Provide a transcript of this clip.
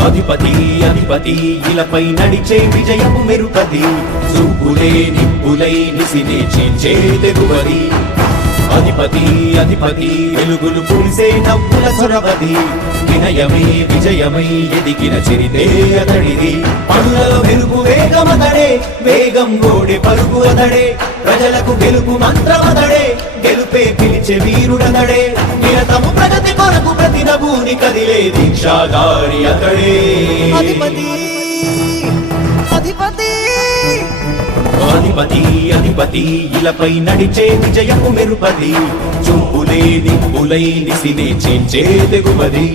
అధిపతి అధిపతి ఇలపై నడిచే విజయము మెరుపది చూపులే నిప్పులై నిసినే చీల్చే తెగువది. అధిపతి అధిపతి వెలుగులు పులిసే నవ్వుల చొరవది. వినయమే విజయమై ఎదిగిన చరితే అతడిది. పనులలో వెలుగు వేగమదడే వేగం గోడే పలుకు అతడే. ప్రజలకు గెలుపు మంత్రమదడే గెలుపే పిలిచే వీరుడతడే. నిరతము ప్రగతి కొరకు ప్రతి నభూని కదిలే దీక్షాగారి అతడే. అధిపతి అధిపతి. అధిపతి అధిపతి ఇలపై నడిచే విజయము మెరుపది చూపులే నిప్పులై నిసినే చేంచే తెగువది